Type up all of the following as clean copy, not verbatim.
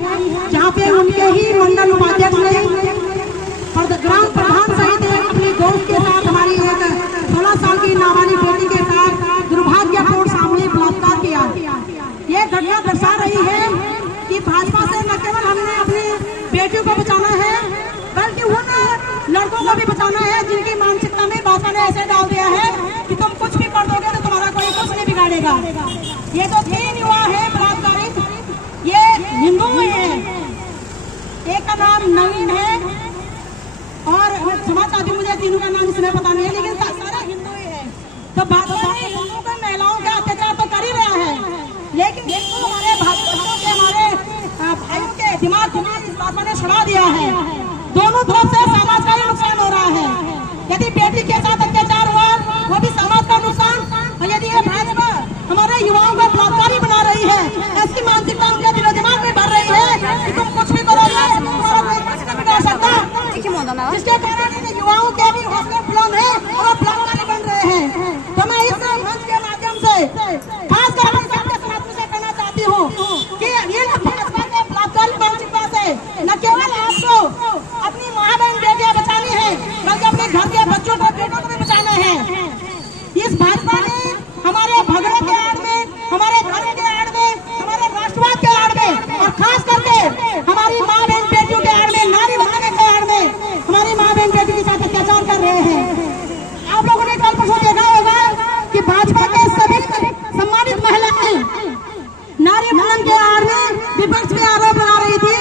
जहाँ पे उनके ही मंडल उपाध्यक्ष ने ग्राम प्रधान सहित अपने दोस्त के साथ हमारी एक 16 साल की नाबालिग बेटी के साथ दुर्भाग्यपूर्ण सामूहिक बलात्कार किया। ये घटना दर्शा रही है कि भाजपा से न केवल हमने अपनी बेटियों को बचाना है बल्कि उन लड़कों को भी बचाना है जिनकी मानसिकता में भाजपा ने ऐसे डाल दिया है कि तुम कुछ भी कर दोगे तो तुम्हारा कोई कुछ नहीं बिगाड़ेगा। ये तो 3 युवा है बलात्कारित, ये हिंदू है, एक का नाम नवीन है और क्षमा चाहती मुझे तीनों का नाम इसमें पता नहीं है, लेकिन सारा हिंदू ही है। तो भाजपा ने हिंदुओं को महिलाओं का अत्याचार तो कर ही रहा है, लेकिन हमारे भाजपा के हमारे भाइयों के दिमाग इस भाजपा ने छुड़ा दिया है। दोनों तरफ से समाज का ही नुकसान हो रहा है। यदि बेटी के साथ अत्याचार हुआ वो भी समाज का नुकसान, और यदि ये भाजपा हमारे युवाओं को बलात्कारी बना रही है, ऐसी मानसिकता उनके दिलो दिमाग में भर रही है कि तुम कुछ भी करोगे बिगाड़ सकता, जिसके कारण युवाओं के भी हौसले बुलंद है और वो बलात्कारी बन रहे हैं। तो मैं इस मंच के माध्यम से खासकर अपने समाज से कहना चाहती हूँ कि ये भाजपा के बलात्कारी मानसिकता से न केवल आपको अपनी माँ बहन बेटियां बचानी है बल्कि अपने घर के बच्चों को बेटों को भी बचाना है। इस भाजपा ने हमारे भगड़े के आड़ में, हमारे धर्म के आड़ में, हमारे राष्ट्रवाद के आड़ में और खास करके हमारी माँ बहन बेटियों के आड़ में, नारी बचाने के आड़ में हमारी माँ बहन बेटी के साथ अत्याचार कर रहे हैं। आप लोगों ने कल परसों देखा होगा कि भाजपा के सभी सम्मानित महिलाएं नारी बंधन के आड़ में विपक्ष में आरोप लगा रही थी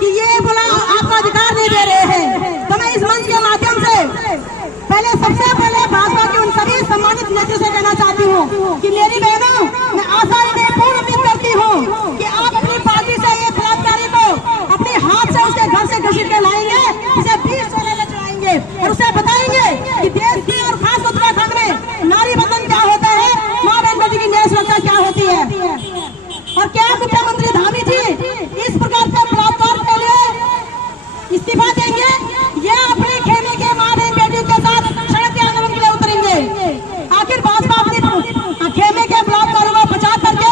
कि ये बोला आपका अधिकार नहीं दे रहे हैं। तो मैं इस मंच के माध्यम से सबसे पहले भाजपा के उन सभी सम्मानित नेताओं से कहना चाहती हूँ कि मेरी बहनों, मैं आशा पूर्ण उम्मीद करती हूँ कि आप अपनी पार्टी से ये बलात्कारी को अपने हाथ से उसके घर से घसीट के लाएंगे, उसे 20 सोने में चढ़ाएंगे और उसे बताएंगे कि देश की और खास उत्तराखंड में नारी बंधन क्या होता है, माँ बहन बेटी की न्याय सुरक्षा क्या होती है। और क्या मुख्यमंत्री धामी जी इस प्रकार से बलात्कार के लिए इस्तीफा देंगे या अपने खेमे के माँ बहन बेटियों के साथ सड़क के आंदोलन के लिए उतरेंगे? आखिर भाजपा अपने खेमे के बलात्कारों को बचा करके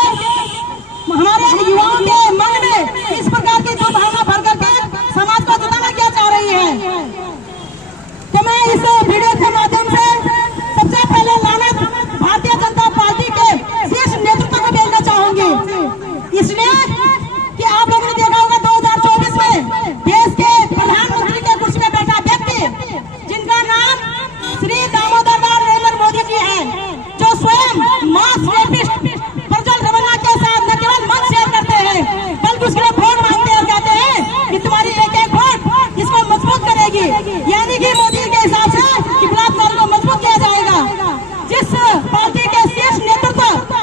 हमारे युवाओं के मन में इस प्रकार की जो भावना भर करके समाज को जताना क्या चाह रही है। तो मैं इस वीडियो के माध्यम से सबसे पहले लानत भारतीय जनता पार्टी के शीर्ष नेतृत्व को भेजना चाहूंगी, इसलिए कि आप लोगों ने देखा होगा 2024 में देश के प्रधानमंत्री के कुर्सी में बैठा व्यक्ति जिनका नाम श्री दामोदर दास नरेंद्र मोदी जी है, जो स्वयं मास रेपिस्ट प्रज्वल रमन्ना के साथ न केवल मंच शेयर करते हैं बल्कि उसके लिए वोट मांगते हैं और कहते हैं कि तुम्हारी एक वोट इसको मजबूत करेगी, यानी कि मोदी के हिसाब से कि बलात्कार को मजबूत किया जाएगा। जिस पार्टी के शीर्ष नेतृत्व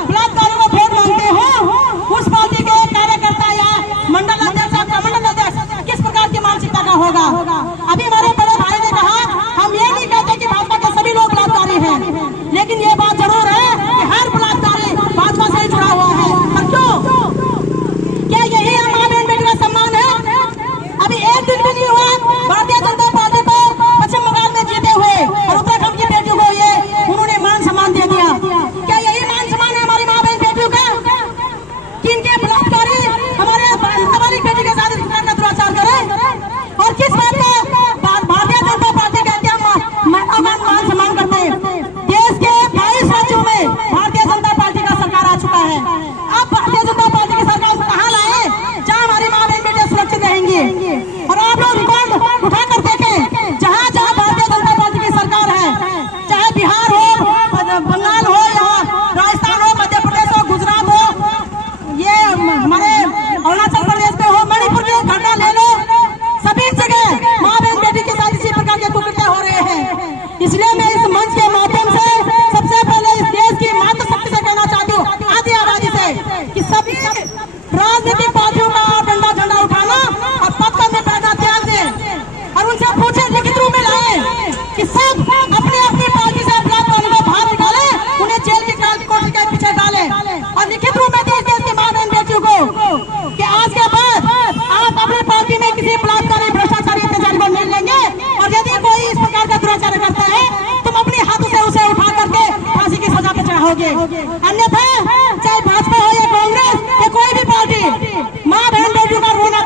बलात्कारों को वोट मांगते हो उस पार्टी के कार्यकर्ता या मंडल अध्यक्ष, आपका मंडल अध्यक्ष किस प्रकार की मानसिकता का होगा। अभी हमारे बड़े भाई ने कहा हम ये नहीं कहते कि भाजपा के सभी लोग बलात्कारी हैं, लेकिन ये बात जरूर है कि हर बलात्कारी भाजपा से जुड़ा हुआ है। और क्यों? क्या यही माँ बहन बेटी का सम्मान है? अभी एक दिन भी नहीं हुआ भारतीय जनता पार्टी को पश्चिम बंगाल में जीते हुए और उत्तराखंड की बेटियों को ये उन्होंने मान सम्मान दे दिया। क्या यही मान सम्मान है हमारी माँ बहन बेटियों का कि इनके बलात्कारी हमारे नाबालिग बेटी के साथ दुराचार करें? और किस बात का भारतीय जनता पार्टी कहते हैं मान सम्मान करते हैं? देश के 22 राज्यों में भारतीय जनता पार्टी का सरकार आ चुका है। अब भारतीय जनता पार्टी की सरकार कहाँ लाए जहाँ हमारी माँ बहन बेटियां सुरक्षित रहेंगी। और आप लोग रिकॉर्ड उठा कर देखें, जहाँ जहाँ भारतीय जनता पार्टी की सरकार है, चाहे बिहार हो, बंगाल हो या राजस्थान हो, मध्य प्रदेश हो, गुजरात हो, ये हमारे अरुणाचल प्रदेश में हो, मणिपुर में घटना ले लो, सभी जगह माँ बहन बेटी के साथ इसी प्रकार के कुकृत्य हो रहे हैं। इसलिए मैं इस मंच के माध्यम से सबसे पहले इस देश की मातृशक्ति से कहना चाहती हूँ, आधी आबादी से, कि सभी राजनीतिक पार्टियों का डंडा झंडा उठाना और पत्थर में बैठना त्याग दें और उनसे पूछे, लिखित रूप में लाए कि सब अपनी अपनी पार्टी से बलात्कारियों को बाहर निकाले, उन्हें जेल की कोठरी के पीछे डाले और लिखित रूप में देश की माँ बहन बेटियों को कि आज के बाद आप अपनी पार्टी में किसी बलात्कारी भ्रष्टाचारी अत्याचारी को नहीं लेंगे और यदि कोई इस प्रकार का दुराचार करता है तुम अपने हाथों से उसे उठा करके फांसी की सजा पे चढ़ाओगे। अन्यथा चाहे भाजपा हो या कांग्रेस या कोई भी पार्टी, माँ बहन बेटियों का रोना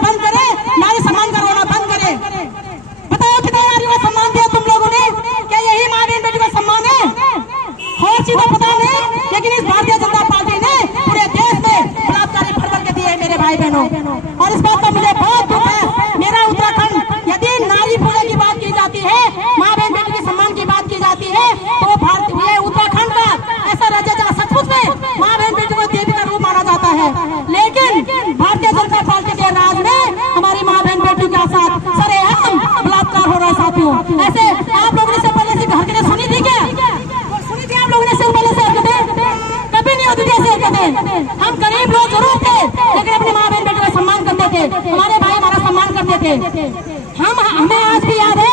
भाई बहनों। और इस बात का मुझे बहुत दुख है, मेरा उत्तराखंड यदि नारी पूजा की बात की जाती है, माँ बहन बेटी के सम्मान की बात की जाती है, तो भारतीय उत्तराखंड का ऐसा राज्य जहाँ सचमुच में माँ बहन बेटी को देवी का रूप माना जाता है। लेकिन भारतीय जनता पार्टी के राज में हमारी माँ बहन बेटी के साथ सरेआम बलात्कार हो रहा है साथियों। ऐसे आप लोगों ने से पहले से हरकतें सुनी थी क्या? सुनी थी आप लोगों ने से पहले से हरकतें? कभी नहीं होती थी ऐसी हरकतें। हम गरीब लोग जरूर थे, लेकिन अपनी माँ बहन बेटी का सम्मान करते थे, हमारे भाई हमारा सम्मान करते थे। हमें आज भी याद है